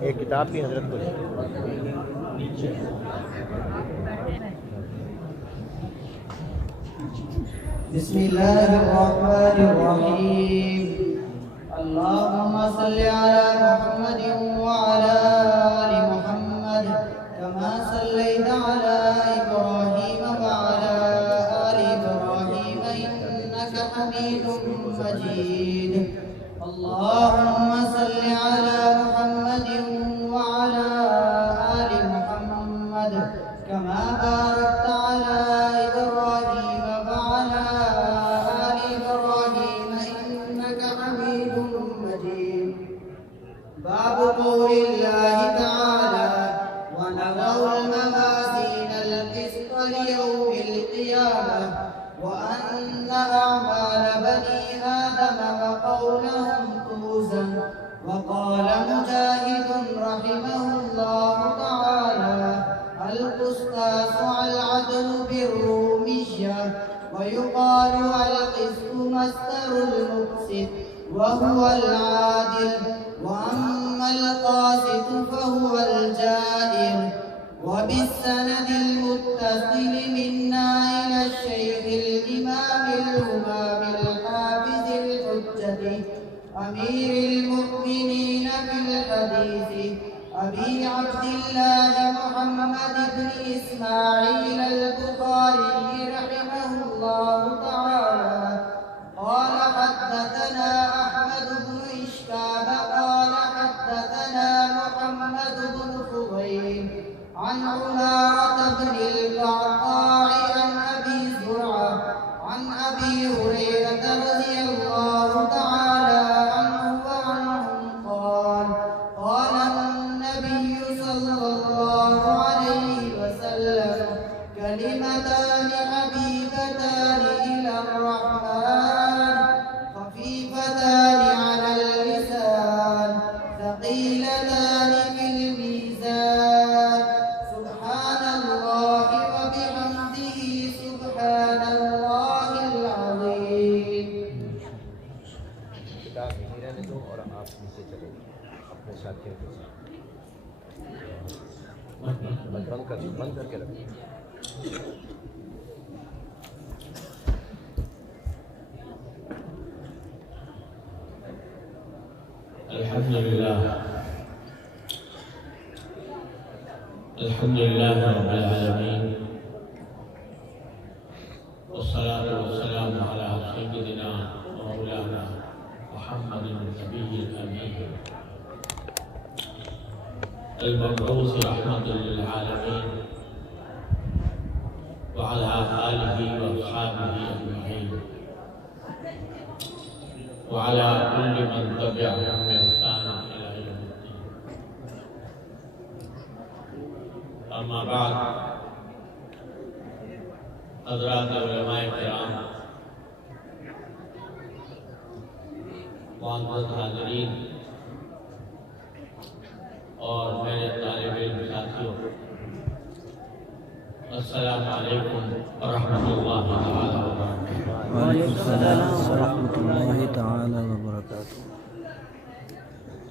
ایک کتاب بھی حضرت کو بسم اللہ الرحمن الرحیم اللہم صلی علی محمد وعلی آل محمد کما صلیت علی ابراہیم وعلی آل ابراہیم انک حمید مجید اللہم صلی علی محمد وعلی آل محمد کما بارکت علی ابراہیم وعلی آل ابراہیم انک حمید مجید باب قول اللہ تعالی ونضع الموازین القسط لیوم القیامہ وأن أعمال بني آدم وقولهم توزن وقال مجاهد رحمه الله تعالى القسطاس العدل بالرومية ويقال القسط مصدر المقسط وهو العادل وأما القاسط فهو الجائر وبالسند المتصل منا إلى الشيخ الإمام الهمام الحافظ الحجة أمير المؤمنين في الحديث أبي عبد الله محمد بن إسماعيل البخاري رحمه الله تعالى قال حدثنا أحمد بن إشكاب قال حدثنا محمد بن فضيل عن عمارة بن القعقاع عن أبي زرعة عن أبي هريرة رضي الله تعالى عنه وعنهم قال قال النبي صلى الله عليه وسلم كلمتان حبيبتان إلى الرحمن خفيفتان على اللسان ثقيلتان في الميزان سبحان الله وبحمده سبحان الله العظيم. کتاب یہیں رہنے دو اور آپ نیچے چلے اپنے ساتھیوں کے ساتھ بند کر کے رکھیں. الحمد لله رب العالمين والصلاة والسلام على سيدنا ومولانا محمد النبي الأمين المبعوث رحمة للعالمين وعلى آله وأصحابه أجمعين وعلى كل من تبعهم بإحسان إلى يوم الدين. أما بعد حضرات علماء کرام معزز حاضرین اور میرے طالب علم ساتھیوں السلام علیکم ورحمۃ اللہ تعالی وبرکاتہ. وعلیکم السلام ورحمۃ اللہ تعالی وبرکاتہ.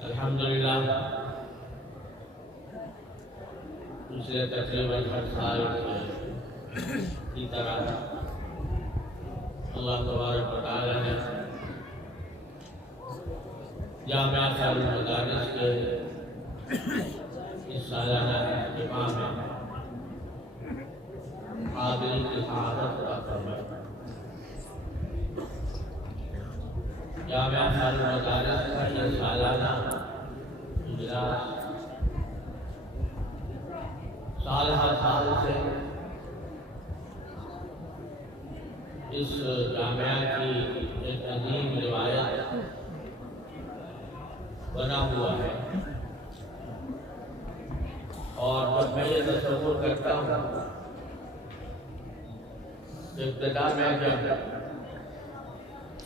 الحمدللہ پچھلے تقریباً 8 سال کی طرح اللہ تبارک و تعالی نے جامعہ دارالمدارس کے اس سالانہ اجتماع میں حاضرین کی سعادت عطا فرمائی. جامعہ دارالمدارس کا یہ سالانہ اجلاس سال ہر سال سے اس جامعہ کی ایک عظیم روایت بنا ہوا ہے. اور جب میں یہ تصور کرتا ہوں ابتدا میں جب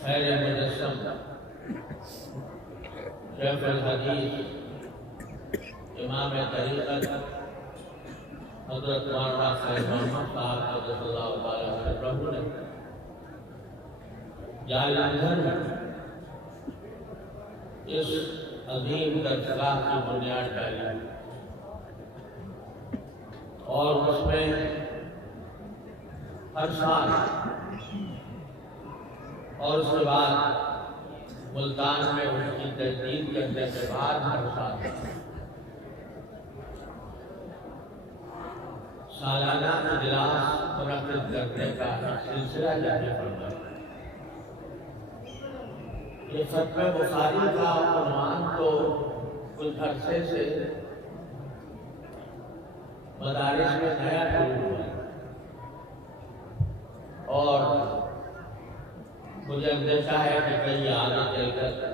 خیر مجسم شیخ الحدیث امام طریقت حضرت مولانا صاحب محمد صاحب قدس اللہ تعالیٰ سرہ نے جالندھر میں اس عظیم درسگاہ کی بنیاد ڈالی اور اس میں ہر سال اور اس کے بعد ملتان میں ان کی تجدید کرنے کے بعد ہر سال سالانہ اجلاس منعقد کرنے کا سلسلہ جاری فرمایا۔ یہ ختم بخاری کا عنوان تو کچھ عرصے سے مدارس میں نیا شروع ہوا اور مجھے اندیشہ ہے کہ کہیں آگے چل کر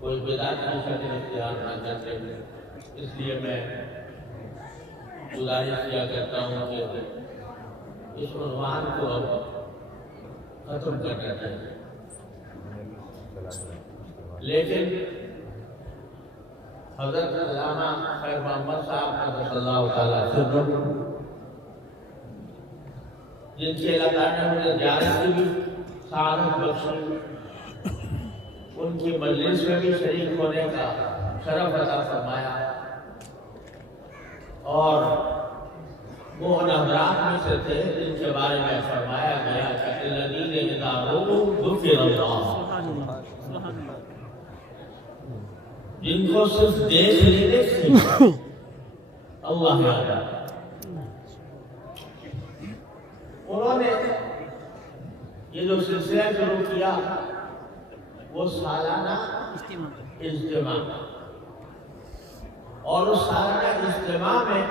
کوئی بدعت کی شکل اختیار نہ کرتے، اس لیے میں گزارش کیا کرتا ہوں کہ اس عنوان کو اب ختم کرنا چاہیے۔ لیکن حضرت علامہ خیر محمد صاحب قدس اللہ تعالیٰ سرہ جن سے اللہ تعالیٰ نے مجھے زیارت کی بھی سعادت بخشی، ان کی مجلس میں بھی شریک ہونے کا شرف عطا فرمایا، اور وہ ان حضرات میں سے تھے جن کے بارے میں فرمایا گیا کہ الذین اذا رؤوا ذکر اللہ، جن کو صرف دیکھ لینے سے اللہ یاد آتا۔ انہوں نے یہ جو سلسلہ شروع کیا وہ سالانہ اجتماع، اور اس سالانہ اجتماع میں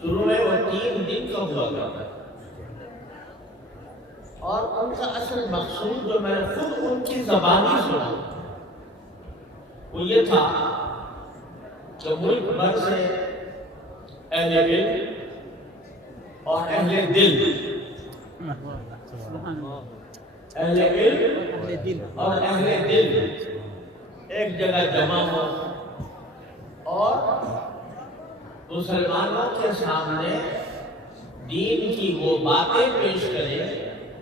شروع میں وہ 3 دن کا ہوا کرتا ہے، اور ان کا اصل مقصود جو میں نے خود ان کی زبانی سنا وہ یہ تھا کہ ملک بھر سے اہل علم اور اہل دل، اہل علم اور اہل دل ایک جگہ جمع ہو اور مسلمانوں کے سامنے دین کی وہ باتیں پیش کرے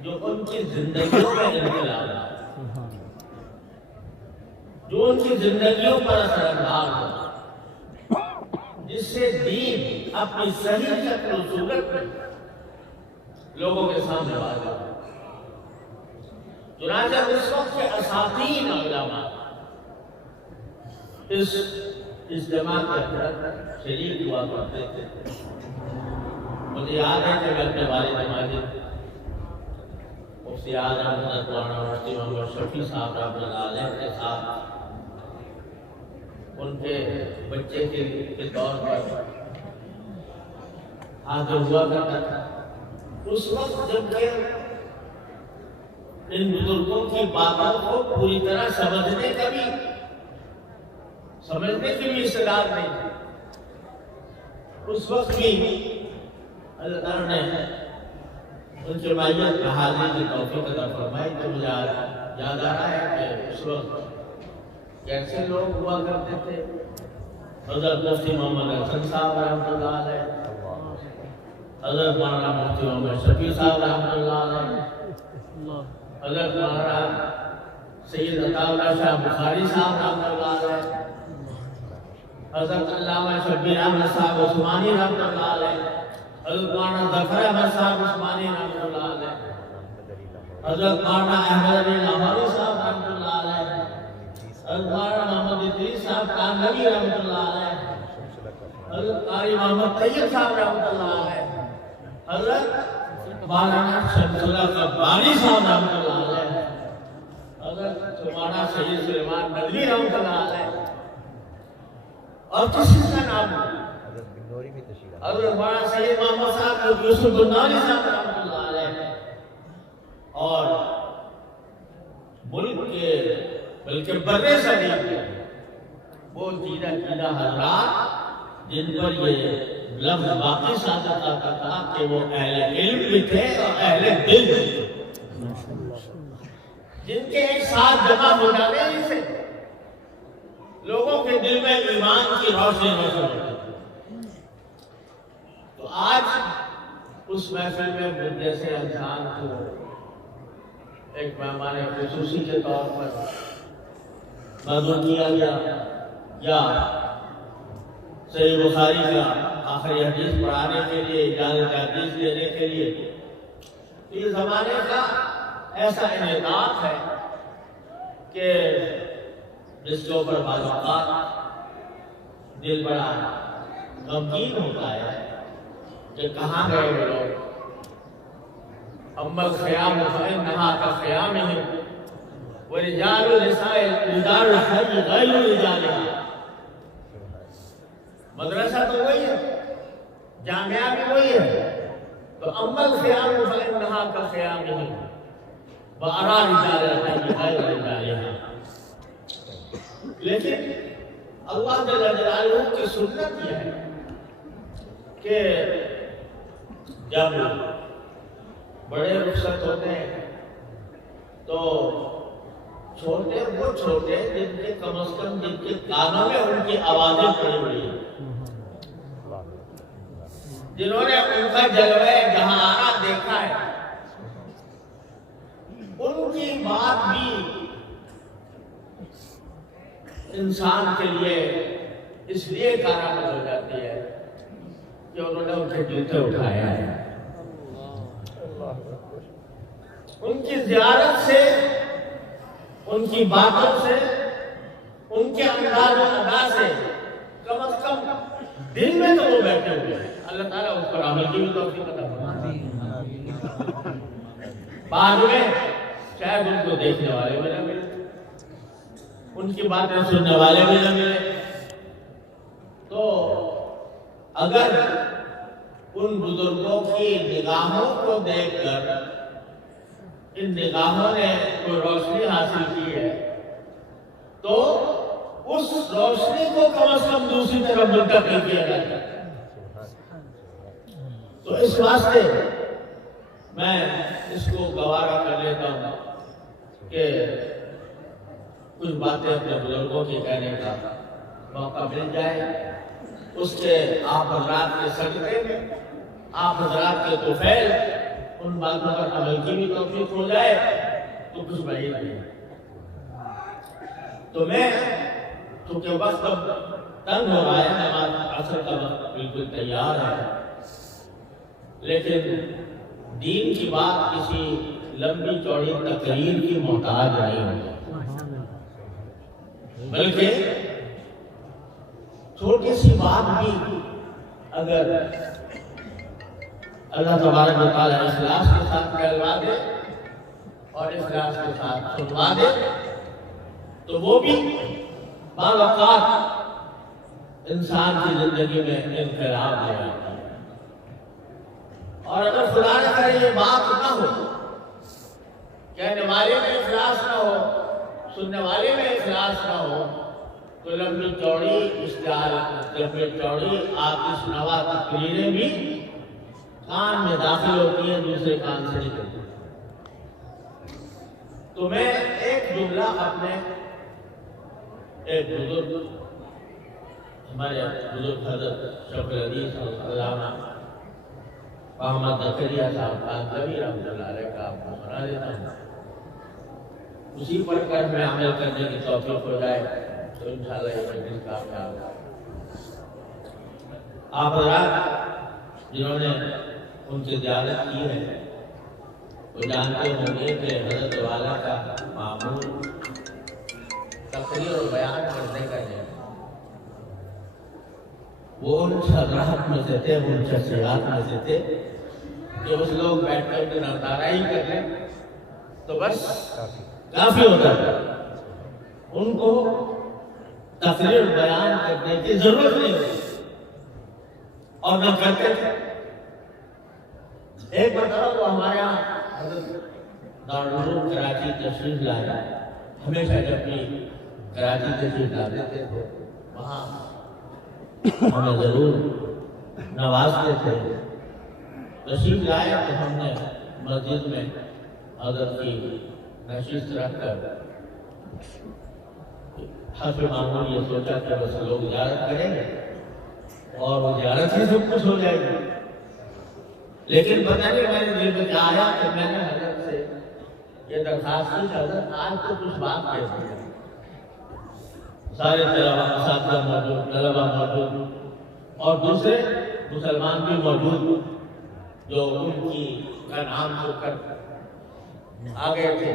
جو ان کی زندگیوں میں انقلاب آئے، جو ان کی زندگیوں پر اثر انداز ہو، جس سے دین اپنی صحیح شکل و صورت میں لوگوں کے سامنے واضح ہو۔ چنانچہ اس وقت کے اساتین علماء اس اجتماع کے اندر شریک ہوا کرتے تھے۔ مجھے یاد ہے کہ میں اپنے والد ماجد مفتی اعظم حضرت مولانا مفتی محمد شفیع صاحب رحمۃ اللہ علیہ کے ساتھ ان کے بچے کے طور پر حاضر ہوا کرتا تھا۔ اس وقت جب کہ ان بزرگوں کی باتوں کو پوری طرح سمجھنے کی بھی استعداد نہیں تھی، اس وقت بھی اللہ تعالیٰ نے ان کے مائیت کا حاضری کی توفیق عطا فرمائی۔ تو مجھے یاد آ رہا ہے کہ اس وقت کیسے لوگ ہوا کرتے تھے۔ حضرت مفتی محمد حسن صاحب رحمۃ اللہ علیہ، حضرت مولانا مفتی محمد شفیع صاحب رحمۃ اللہ علیہ، حضرت مولانا سید عطا اللہ شاہ بخاری صاحب رحمۃ اللہ علیہ، حضرت علامہ شبیر احمد صاحب عثمانی رحمۃ اللہ علیہ، حضرت مولانا ظفر احمد صاحب عثمانی رحمۃ اللہ علیہ، حضرت مولانا احمد علی لاہوری صاحب رحمۃ اللہ علیہ، حضرت مولانا محمد ادریس صاحب کانگڑی رحمۃ اللہ علیہ، حضرت قاری محمد طیب صاحب رحمۃ اللہ علیہ، حضرت مولانا شمس اللہ قبانی صاحب رحمۃ اللہ علیہ، حضرت مولانا سید سلیمان ندوی رحمۃ اللہ علیہ، اور کسی کا نام حضرت مولانا سید محمد صاحب یوسف بنانی صاحب رحمۃ اللہ علیہ، اور ملک کے بلکہ برے صغیر کے وہ دیدہ حضرات جن پر یہ لفظ باقی ساتھ آتا تھا کہ وہ اہل علم بھی تھے اور اہل دل بھی تھے، جن کے ایک ساتھ جمع ہو جانے سے لوگوں کے دل میں ایمان کی روشنی روشن ہوتی ہے۔ آج اس محفل میں مجھ جیسے انسان کو ایک مہمان خصوصی کے طور پر معذور کیا گیا یا صحیح بخاری کا آخری حدیث پڑھانے کے لیے اجازت حدیث دینے کے لیے، یہ زمانے کا ایسا انعطاف ہے کہ جس کے اوپر بعض اوقات دل بڑا غمگین ہوتا ہے کہ کہاں گئے وہ لوگ۔ اما الخیام فإنها كخیامهم ورجال النساء رجال الحي غیر رجالها۔ مدرسہ تو وہی ہے، جامعہ بھی وہی ہے، تو اما الخیام فإنها كخیامهم وأرى رجال الحي غیر رجالها۔ لیکن اللہ جل جلالہ کی سنت یہ ہے کہ جب بڑے رخصت ہوتے ہیں تو چھوٹے وہ چھوٹے جن کے کم از کم جن کے کانوں میں ان کی آوازیں پڑی ہوئی ہیں، جنہوں نے ان کا جلوہ جہاں دیکھا ہے، ان کی بات بھی انسان کے لیے اس لیے کارآمد ہو جاتی ہے کہ انہوں نے ان کے جوتے اٹھایا ہے۔ ان کی زیارت سے، ان کی باتوں سے، ان کے انداز و ادا سے کم از کم دل میں تو وہ بیٹھے ہوئے ہیں۔ اللہ تعالیٰ اس پر عمل کی بھی توفیق عطا فرمائے۔ بعد میں شاید ان کو دیکھنے والے بھی نہ ملے، ان کی باتیں سننے والے بھی نہ ملے، تو اگر ان بزرگوں کی نگاہوں کو دیکھ کر ان نگاہوں نے کوئی روشنی حاصل کی ہے تو اس روشنی کو کم از کم دوسری طرف منتقل کیا جاتا ہے۔ تو اس واسطے میں اس کو گوارا کر لیتا ہوں کہ کچھ باتیں اپنے بزرگوں کی کہنے کا موقع مل جائے، اس کے آپ حضرات کے صدقے میں، آپ حضرات کے طفیل ان باتوں پر عمل کی بھی توفیق ہو جائے تو کچھ بعید نہیں۔ تو میں چونکہ وقت اب تنگ ہو رہا ہے، نماز عصر کا وقت بالکل تیار ہے، لیکن دین کی بات کسی لمبی چوڑی تقریر کی محتاج نہیں ہوتی، بلکہ چھوٹی سی بات بھی اگر اللہ تبارک و تعالیٰ اخلاص کے ساتھ کہلوا دے اور اخلاص کے ساتھ سنوا دے تو وہ بھی بعض اوقات انسان کی زندگی میں انقلاب لے آتا ہے۔ اور اگر خدا نہ کرے یہ بات نہ ہو، کہنے والے میں اخلاص نہ ہو، سننے والے میں اخلاص نہ ہو، تو لمبی چوڑی اشتہار، لمبی چوڑی آتش نوا تقریریں بھی کان میں داخل ہوتی ہیں، دوسرے کان سے نکلتی ہیں۔ تو میں ایک جملہ اپنے ایک بزرگ، ہمارے بزرگ حضرت شیخ الحدیث علامہ محمد زکریا صاحب کاندھلوی رحمۃ اللہ علیہ کا آپ کو سنا دیتا ہوں، اسی پر کر میں عمل کرنے کی توفیق ہو جائے تو انشاءاللہ یہ مجلس کامیاب ہوگا۔ آپ حضرات جنہوں نے ان کی زیارت کی ہے وہ جانتے ہوں گے کہ حضرت والا کا معمول تقریر اور بیان کرنے کا ہے، وہ ان حضرات میں سے تھے، ان شخصیات میں سے تھے کہ اس لوگ بیٹھ کر کے نظارہ ہی کر لیں تو بس کافی ہوتا ہے، ان کو تقریر بیان کرنے کی ضرورت نہیں ہوتی اور نہ کرتے تھے۔ ایک مرتبہ وہ ہمارے یہاں حضرت دارالعلوم کراچی تشریف لائے، ہمیشہ جب بھی کراچی تشریف لاتے تھے وہاں ہمیں ضرور نوازتے تھے۔ تشریف لائے تو ہم نے مسجد میں حضرت کی نشست رکھ کر حسب معمول یہ سوچا کہ بس لوگ زیارت کریں گے اور وہ زیارت ہی سب کچھ ہو جائے گی، لیکن پتہ نہیں میرے دل میں کیا آیا کہ میں نے حضرت سے یہ درخواست کی کہ حضرت آج تو کچھ بات کہتے ہیں. سارے اساتذہ موجود، طلبہ موجود اور دوسرے مسلمان بھی موجود جو ان کی کا نام سن کر آ گئے تھے.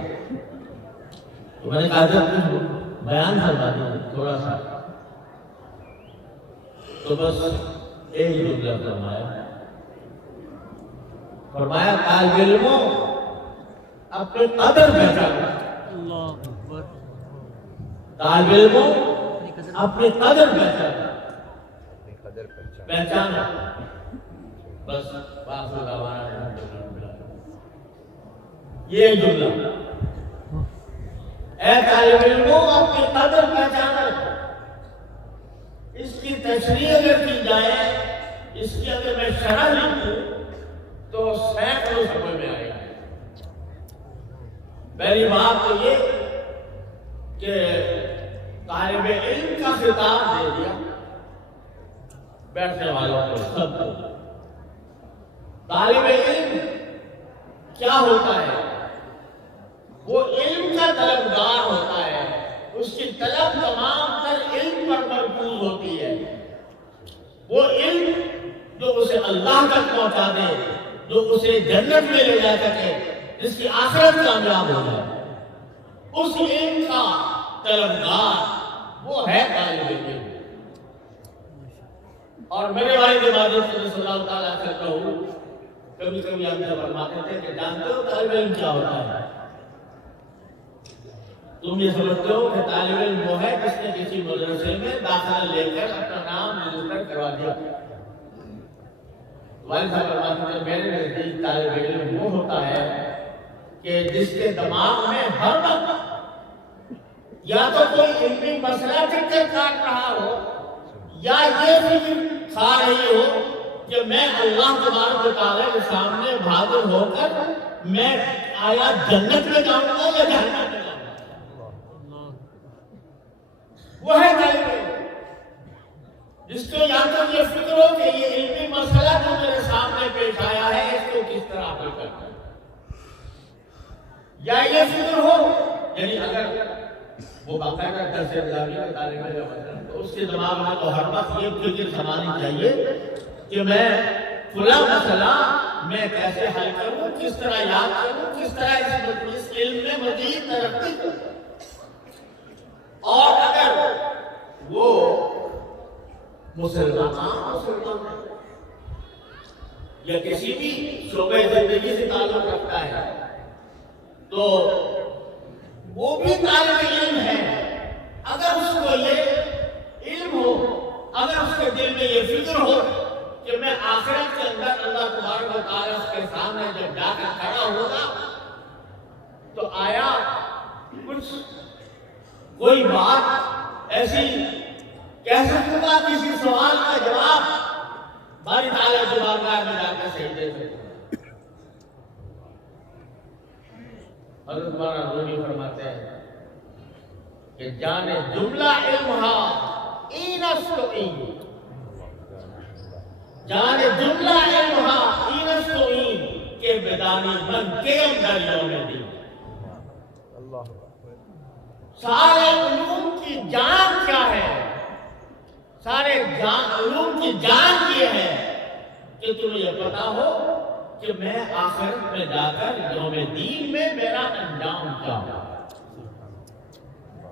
تو میں نے کہا حضرت کچھ بیان فرما دیں تھوڑا سا. تو بس ایک جملہ فرمایا طالب علموں اپنے قدر پہچانو. طالب علموں اپنے قدر پہچانو. بس باخر دعوانا الحمدللہ. یہ جملہ اے طالب علموں اپنی قدر پہچانو. اس کی تشریح اگر کی جائے، اس کی اگر میں شرح لکھوں تو سینکڑوں سمجھ میں آئے گا. پہلی بات تو یہ کہ طالب علم کا خطاب دے دیا بیٹھنے والوں کو سب کو. طالب علم کیا ہوتا ہے؟ وہ علم کا طلبگار ہوتا ہے. اس کی طلب تمام تر علم پر مرکوز ہوتی ہے. وہ علم جو اسے اللہ تک پہنچا دے، جو اسے جنت میں لے جا سکے، جس کی آخرت کامیاب ہو جائے، اس علم کا طلبگار وہ ہے طالب علم. اور میرے والد ماجد صلی اللہ تعالیٰ سے کہوں، کبھی کبھی ہم سے فرماتے تھے کہ جانتے ہو طالب علم کیا ہوتا ہے؟ تم یہ سمجھتے ہو کہ طالب علم وہ ہے جس نے کسی مدرسے میں داخلہ لے کر اپنا نام رجسٹر کروا دیا. والد صاحب فرماتے ہیں میرے نزدیک طالب علم وہ ہوتا ہے کہ جس کے دماغ میں ہر وقت یا تو کوئی علمی مسئلہ چکر کاٹ رہا ہو، یا یہ فکر کھا رہی ہو کہ میں اللہ تبارک و تعالیٰ کے سامنے حاضر ہو کر میں آیا جنت میں جاؤں گا یا جہنم میں جاؤں گا. وہ ہے طالب علم جس کو یا تو یہ فکر ہو کہ یہ علمی مسئلہ جو میرے سامنے پیش آیا ہے اس کو کس طرح حل کرنا ہے، یا یہ فکر ہو یعنی اگر وہ باقاعدہ درس نظامی کا طالب علم ہے تو اس کے دماغ میں تو ہر وقت یہ فکر سمانی چاہیے کہ میں فلاں مسئلہ میں کیسے حل کروں، کس طرح یاد کروں، کس طرح اس علم میں مزید ترقی کروں. اور اگر وہ مسلمان یا کسی بھی شعبہ زندگی سے تعلق رکھتا ہے تو وہ بھی طالب علم ہے. اگر اس کو یہ علم ہو، اگر اس کے دل میں یہ فکر ہو کہ میں آخرت کے اندر اللہ تبارک و تعالیٰ کے سامنے جب جا کر کھڑا ہوگا تو آیا کچھ کوئی بات ایسی کہہ سکوں گا، کسی سوال کا جواب باری تعالیٰ کی بارگاہ میں جا کر صحیح دے سکوں. حضرت مولانا رومی فرماتے ہیں کہ جانے جملہ علمہا اینستو این، جانے جملہ علمہا اینستو این کے بدانی من کے اندر یوم دین. سارے علوم کی جان کیا ہے؟ سارے علوم کی جان یہ ہے کہ تمہیں یہ پتا ہو کہ میں آخرت میں جا کر یوم دین میں میرا انجام کیا ہو.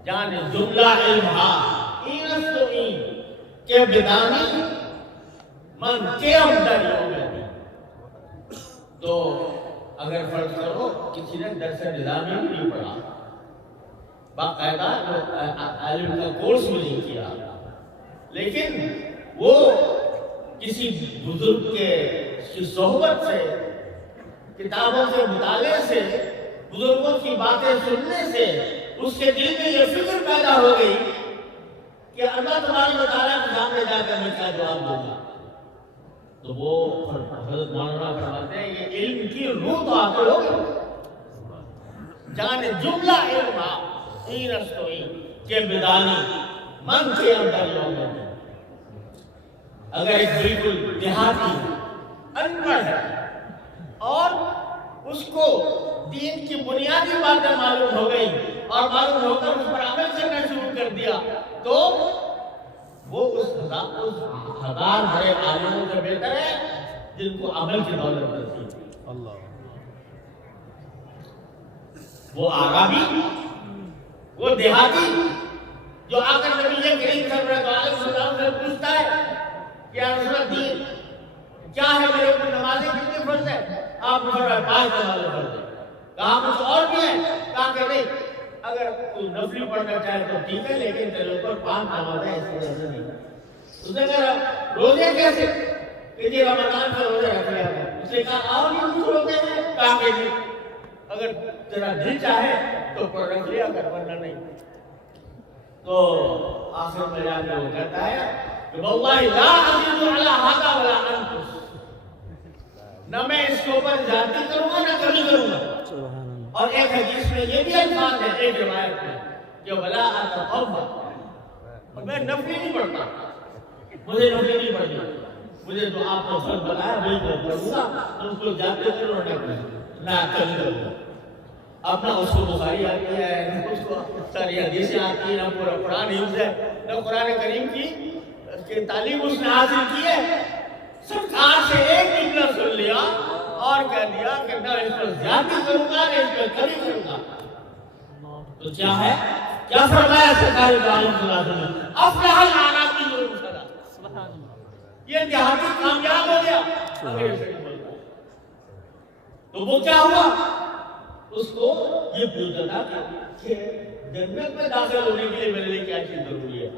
جانے جملہ علمہا اینستو این کے بدانی من کے اندر یوم دین. تو اگر فرض کرو کسی نے درس نظامی بھی نہیں پڑھا، باقاعدہ عالم کا کورس بھی نہیں کیا، لیکن وہ کسی بزرگ کے صحبت سے، کتابوں کے مطالعے سے، بزرگوں کی باتیں سننے سے اس کے دل میں یہ فکر پیدا ہو گئی کہ اللہ تبارک و تعالیٰ کے سامنے جا کر میں کیا جواب دوں گا. تو وہ حضرت مولانا فرماتے ہیں یہ علم کی روح تو حاصل ہو گئی. جانے جملہ علم اینستو این کے بدانی من کے اندر یوم دین. اگر ایک بالکل دیہاتی ان پڑھ ہے اور اس کو دین کی بنیادی باتیں معلوم ہو گئی اور معلوم ہو کر اس پر عمل کرنا شروع کر دیا تو وہ اس ہزار بڑے عالموں سے بہتر ہے جن کو عمل کی دولت ملتی ہے۔ وہ آغابی، وہ دیہاتی جو آ کر نبی کریم صلی اللہ علیہ وسلم سے پوچھتا ہے کہ یا رسول اللہ دین کیا ہے، میرے اوپر نمازیں کتنی فرض ہے؟ آپ نے فرمایا 5 نمازیں فرض ہے۔ کہا کچھ اور بھی ہے؟ کہا کہ نہیں، اگر تو نفلی پڑھنا چاہے تو ٹھیک ہے، لیکن تیرے اوپر 5 نمازیں اس وجہ سے نہیں۔ اس نے کہا روزے کیسے؟ کہ جی رمضان کا روزہ رکھ لیا۔ اس نے کہا اور بھی کچھ روزے ہیں؟ کہا کہ جی اگر تیرا دل چاہے تو پڑھ رکھ لیا کر، ورنہ نہیں۔ تو آخر میں جا کے وہ کہتا ہے کہ واللہ لا ازید علی ھذا ولا انقص، نہ میں اس کے اوپر زیادتی کروں گا نہ کمی کروں گا۔ اور ایک حدیث میں یہ بھی الفاظ ہے، ایک روایت میں کہ ولا اتطوع، اور میں نفلی نہیں پڑھتا، مجھے نفلی نہیں پڑھنی، مجھے تو آپ نے فرض بتایا وہی میں پڑھوں گا، اس کو زیادتی کروں نہ کمی کروں گا۔ اب نہ اس کو بخاری آتی ہے، نہ اس کو ساری حدیثیں آتی ہیں، نہ پورا قرآن حفظ ہے، نہ قرآن کریم کی تعلیم اس نے حاصل کی ہے۔ سرکار سے ایک جملہ سن لیا اور کہہ دیا کہ نہ اس پر زیادتی کروں گا نہ اس پر کمی کروں گا۔ تو کیا ہے، کیا فرمایا سرکار دو عالم صلی اللہ علیہ وسلم؟ افلح العناقی والمسلا، یہ دیہاتی کامیاب ہو گیا۔ تو وہ کیا ہوا؟ اس کو یہ پوچھا تھا کہ جنت میں داخل ہونے کے لیے میرے لیے کیا چیز ضروری ہے،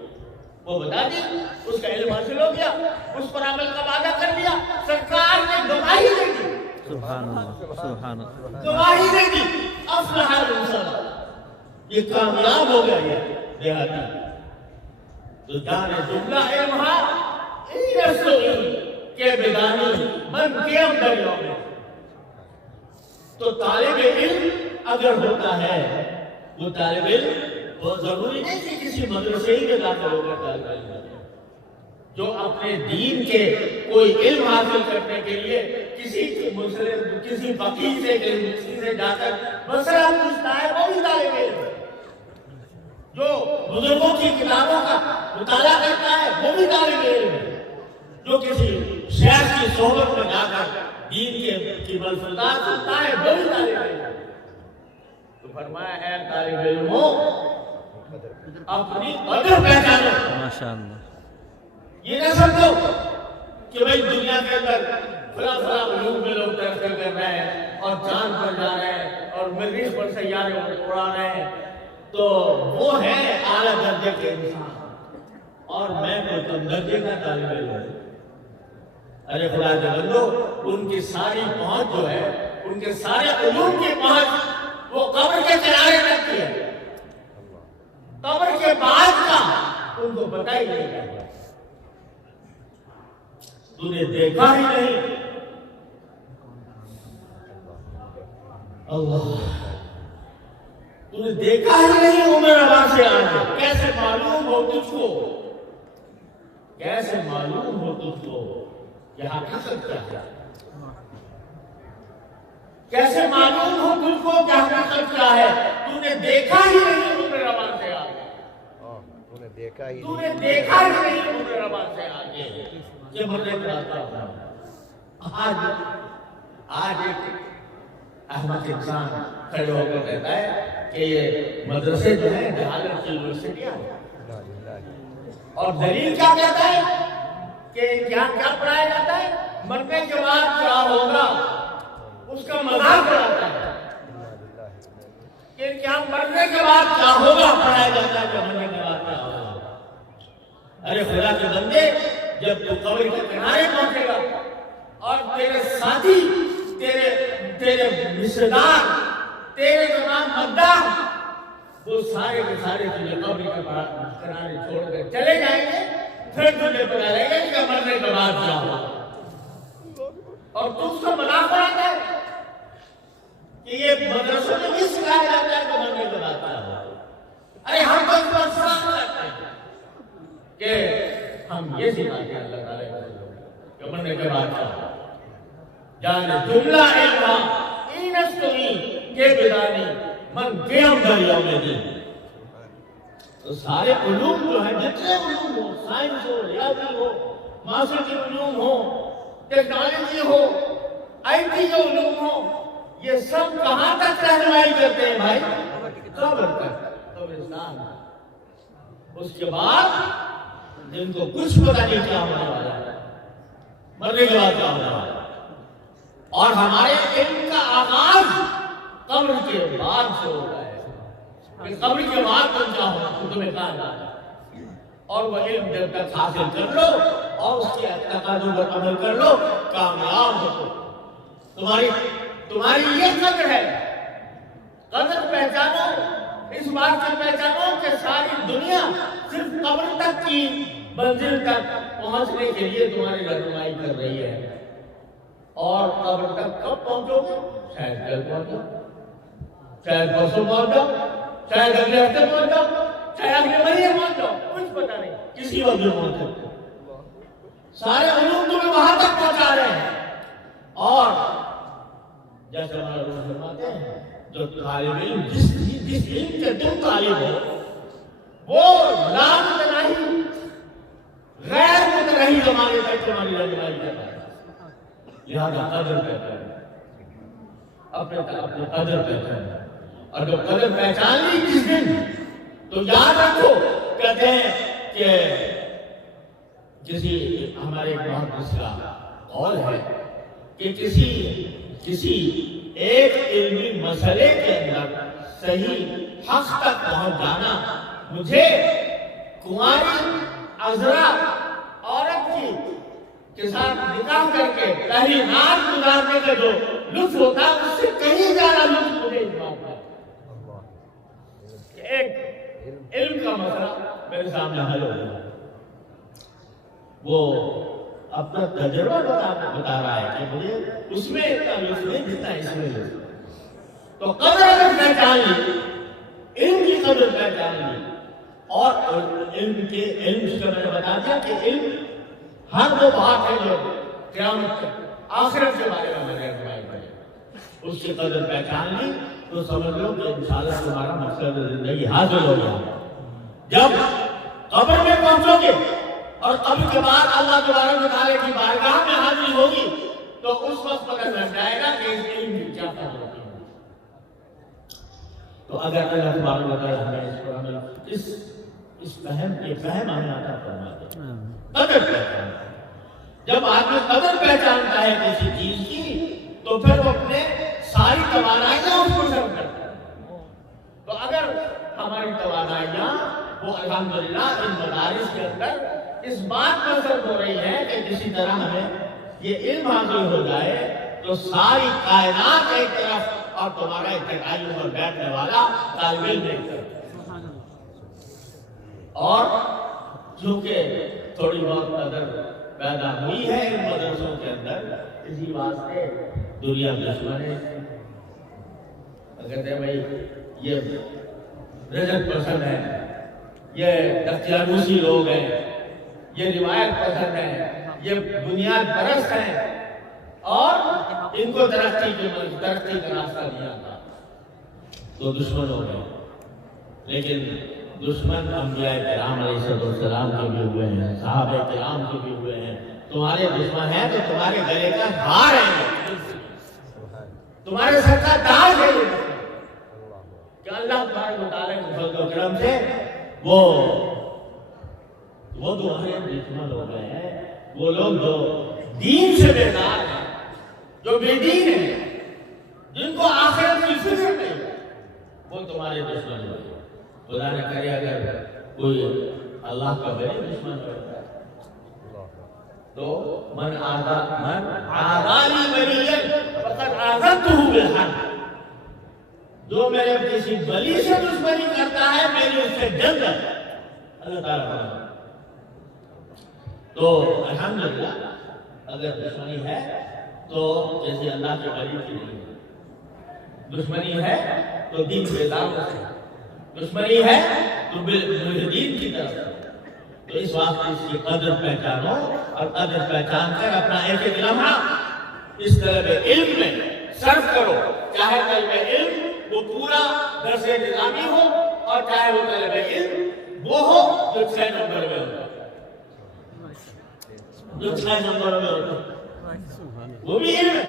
وہ بتا دی۔ اس کا علم حاصل ہو گیا، اس پر عمل کا وعدہ کر لیا، سرکار نے گواہی دے دی، سبحان اللہ سبحان اللہ، گواہی دے دی افلح المسلا، یہ کامیاب ہو گیا یہ دیہاتی۔ تو جانے جملہ علمہ کے بیدانی من کے اندر ہوگا۔ تو طالب علم اگر ہوتا ہے، وہ طالب علم وہ ضروری نہیں کہ کسی مدرسے ہی میں داخل ہو کر طالب علم ہے، جو اپنے دین کے کوئی علم حاصل کرنے کے لیے کسی فقیہ سے کسی سے جا کر مسئلہ پوچھتا ہے، وہ بھی طالب علم ہے۔ جو بزرگوں کی کتابوں کا مطالعہ کرتا ہے، وہ بھی طالب علم ہے۔ جو کسی شیخ کی صحبت میں جا کر دین کی ملفوظات سنتا ہے، وہ بھی طالب علم ہے۔ تو فرمایا اے طالب علموں، اپنی قدر پہچانو۔ ماشاءاللہ، یہ نہ سمجھو کہ بھائی دنیا کے اندر فلاں علوم میں لوگ ترقی کر رہے ہیں اور چاند پر جا رہے ہیں اور مریخ پر سیارے اڑا رہے ہیں تو وہ ہے اعلیٰ درجے کے انسان اور میں کوئی کم درجے کا طالب علم ہوں۔ ارے خدا کے بندو، ان کی ساری پہنچ جو ہے، ان کے سارے علوم کی پہنچ وہ قبر کے کنارے تک کی ہے، قبر کے بعد کا ان کو پتہ ہی نہیں ہے۔ تو نے دیکھا ہی نہیں، اللہ، تو نے دیکھا ہی نہیں عمر روا سے آگے، کیسے معلوم ہو تجھ کو، کیسے معلوم ہو تجھ کو کہ حقیقت کیا ہے، کیسے معلوم ہو تجھ کو کہ حقیقت کیا ہے؟ تو نے دیکھا ہی نہیں عمر روا سے آگے، تو نے دیکھا ہی نہیں عمر روا سے آگے کہ مرنے کے بعد کیا ہوگا۔ آج ایک احمد انسان کھڑے ہو کر کہتا ہے کہ یہ مدرسے جو ہیں جہالت کی یونیورسٹیاں ہیں، اور دلیل کیا کہتا ہے کہ یہاں کیا پڑھایا جاتا ہے؟ مرنے کے بعد کیا ہوگا اس کا مذاق اڑاتا ہے کہ کیا مرنے کے بعد کیا ہوگا پڑھایا جاتا ہے کہ مرنے کے بعد کیا ہوگا۔ ارے خدا کے بندے، جب تو قبر کے کنارے پہنچے گا اور تیرے ساتھی، تیرے رشتہ دار، تیرے تمام مداح وہ سارے کے سارے تجھے قبر کے کنارے چھوڑ کر چلے جائیں گے، پھر تجھے پتا رہے گا کہ مرنے کے بعد کیا ہوگا، اور تم اس کو مذاق اڑاتا ہے کہ یہ مدرسوں میں بھی سکھایا جاتا ہے کہ مرنے کے بعد کیا ہوگا۔ ارے ہم تو اس پر صاف کرتے ہیں کہ ہم یہ سکھاتے ہیں اللہ تعالیٰ کہ مرنے کے بعد کیا ہوگا۔ جان جملہ علمہ اینستوی کے بدانی من قیام دریاؤں میں دی. تو سارے علوم جو ہیں، جتنے علوم ہو، سائنس ہو، ریاضی ہو، معاشرتی علوم ہو، ٹیکنالوجی ہو، آئی ٹی کے علوم ہو، یہ سب کہاں تک رہنمائی کرتے ہیں بھائی؟ قبر تک، قبرستان. اس کے بعد جن کو کچھ پتہ نہیں کیا ہونے والا ہے، مرنے کے بعد کیا ہونے والا ہے. اور ہمارے علم کا آغاز قبر کے بعد سے ہوتا ہے کہ قبر کے بعد تم کیا ہونا تمہیں کہا جاتا ہے. اور وہ علم جب تک حاصل کر لو اور اس کے تقاضوں پر عمل کر لو، کامیاب ہو. تمہاری یہ قدر ہے. قدر پہچانو، اس بات سے پہچانو کہ ساری دنیا صرف قبر تک کی منزل تک پہنچنے کے لیے تمہاری رہنمائی کر رہی ہے. اور قبر تک کب پہنچو گے؟ شاید کل پہنچو، شاید پرسوں پہنچو، شاید اگلے ہفتے پہنچو، شاید اگلے مہینے پہنچو، کچھ پتہ نہیں، کسی وقت بھی پہنچو. سارے علوم تمہیں وہاں تک پہنچا رہے ہیں. اور جیسے ہمارے علوم فرماتے ہیں، جو طالب علم جس علم کے تم طالب ہو وہ لا متناہی غیر متناہی زمانے تک تمہاری رہنمائی کرتا ہے. لہذا قدر پہچان، اپنے قدر پہچان. اور جو قدر پہچان لی جس دن، تو یاد رکھو، کہتے ہیں کہ کسی ہمارے محدث کا قول ہے کہ کسی ایک علمی مسئلے کے اندر صحیح حق تک پہنچ جانا مجھے کنواری عذرا عورت کے ساتھ نکاح کر کے پہلی رات گزارنے کا جو لطف ہوتا ہے اس سے کہیں زیادہ لطف مجھے اس بات کا کہ ایک علم کا مسئلہ میرے سامنے حل ہو گیا. وہ اپنا تجربہ بتا رہا ہے کہ مجھے اس میں اتنا لطف نہیں جتنا اس میں لطف. تو قدر اگر پہچان لی، علم کی قدر پہچان لی. اور علم سے میں نے بتا دیا کہ علم ہر وہ بات ہے جو قیامت آخرت کے بارے میں رہنمائی کرے. اس کی قدر پہچان لی تو سمجھ لو کہ انشاءاللہ تمہارا مقصد زندگی حاصل ہو گیا. جب قبر میں پہنچو گے اور قبر کے بعد اللہ تبارک و تعالیٰ کی بارگاہ میں حاضری ہوگی تو اس وقت پتہ لگ جائے گا کہ اس علم کی کیا قدر ہوتی ہے. تو اگر اللہ تبارک و تعالیٰ ہمیں اس پر عمل اس فہم ہمیں عطا فرما دے. قدر پہچان، جب آدمی قدر پہچانتا ہے کسی چیز کی تو پھر وہ اپنے ساری توانائیاں اس پر صرف کرتا ہے. تو اگر ہماری توانائیاں وہ الحمدللہ ان مدارس کے اندر اس بات پر صرف ہو رہی ہے کہ کسی طرح ہمیں یہ علم حاصل ہو جائے تو ساری کائنات ایک طرف اور تمہارا اتقائی پر بیٹھنے والا طالب علم ایک طرف. اور چونکہ تھوڑی بہت قدر پیدا ہوئی ہے ان مدرسوں کے اندر، اسی واسطے دنیا دشمن ہے. کہتے ہیں بھائی یہ رزق پسند ہے، یہ دختیانوسی لوگ ہیں، یہ روایت پسند ہے، یہ بنیاد پرست ہیں اور ان کو ترقی کا راستہ نہیں آتا تو دشمن ہو گئے. لیکن دشمن انبیاء کرام علیہ السلام کے بھی ہوئے ہیں، صحابہ کرام کے بھی ہوئے ہیں. تمہارے دشمن ہیں تو تمہارے گلے کا ہار ہے، تمہارے سر کا تاج ہے کہ اللہ تبارک و تعالیٰ کے فضل و کرم سے وہ تمہارے دشمن ہو گئے ہیں. وہ لوگ جو دین سے بیدار ہیں، جو بے دین ہیں، جن کو آخرت کی فکر نہیں، وہ تمہارے دشمن ہو گئے. خدا نہ کرے اگر کوئی اللہ کا بڑے دشمن ہوتا ہے تو من عادانی ولیًا فقد عاذرتہ بالحرب. جو میرے کسی ولی سے دشمنی کرتا ہے میری اس سے جنگ ہے. اللہ تعالیٰ تو الحمدللہ اگر دشمنی ہے تو جیسے اللہ کے ولی کی نہیں ہے. دشمنی ہے تو دین بیدار سے، دشمنی ہے تو دین کی طرف. تو اس واسطے اس کی قدر پہچانو اور قدر پہچان کر اپنا ایک ایک لمحہ اس طلب علم میں صرف کرو، چاہے طلب علم وہ پورا درس نظامی ہو اور چاہے وہ طلب علم وہ ہو جو 6 نمبر میں ہوتا ہے، جو 6 نمبر میں ہوتا ہے، وہ بھی علم ہے۔